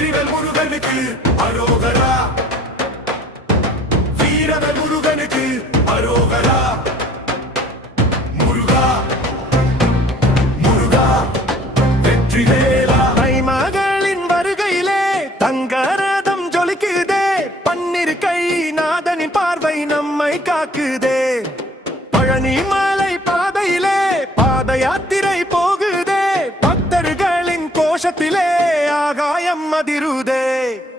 வெற்றிவேல் முருகனுக்கு அரோகரா. வீரவேல் முருகனுக்கு அரோகரா. முருகா முருகா வெற்றிவேலா. தைமகளின் வருகையிலே தங்கரதம் ஜொலிக்குதே. பன்னிரு கை நாதனின் பார்வை நம்மை காக்குதே. பழனி மலை பாதையிலே பாத யாத்திரை போகுதே. பக்தர்களின் கோஷத்திலே ஆகாயம் அதிருதே.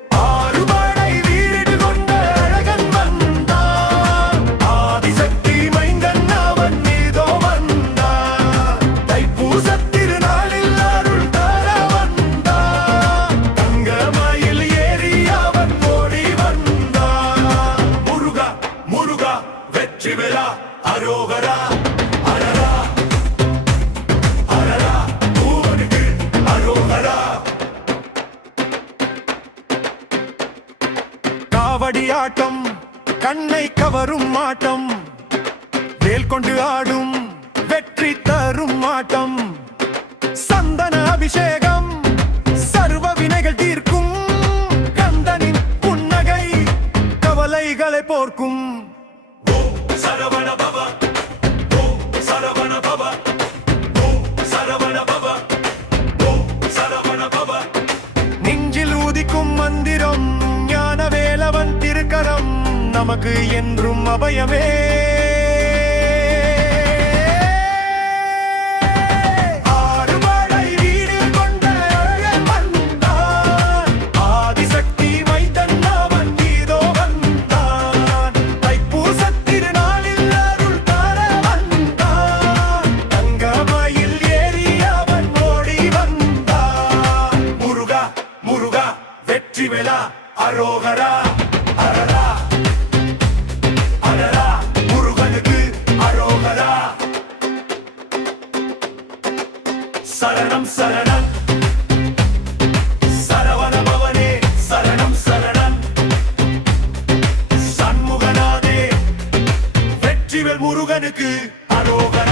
ஆறுபடை வீடு கொண்ட அழகன் வந்தான். ஆதிசக்தி மைந்தன் அவன் மீதோ வந்தான். தைப்பூசத் திருநாளில் அருள் தர வந்தான். தங்கமயில் ஏறி அவன் ஓடி வந்தான். முருகா முருகா வெற்றிவேலா அரோகரா. அரரா அரரா முருகனுக்கு அரோகரா. காவடி ஆட்டம் கண்ணை கவரும் ஆட்டம். வேல் கொண்டு ஆடும் வெற்றி தரும் ஆட்டம். சந்தன அபிஷேகம் சர்வ வினைகள் தீர்க்கும். கந்தனின் புன்னகை கவலைகளை போர்க்கும். ஓம் சரவண பவ. ஓம் சரவண பவ. ஓம் சரவண பவ. ஓம் சரவண பவ. நெஞ்சில் ஊதிக்கும் மந்திரம் ஞான வேலவன் திருக்கரம் நமக்கு என்றும் அபயமே. ஆறுபடை வீடு கொண்ட அழகன் வந்தான். ஆதிசக்தி மைந்தன் அவன் மீதோ வந்தான். தைப்பூசத் திருநாளில் அருள் தர வந்தான். தங்கமயில் ஏறி அவன் ஓடி வந்தான். முருகா முருகா வெற்றிவேலா அரோகரா. அரரா அரரா முருகனுக்கு அரோகரா. சரணம் சரணம் சரவண பவனே சரணம் சரணம். சண்முகநாதே வெற்றிவேல் முருகனுக்கு அரோகரா.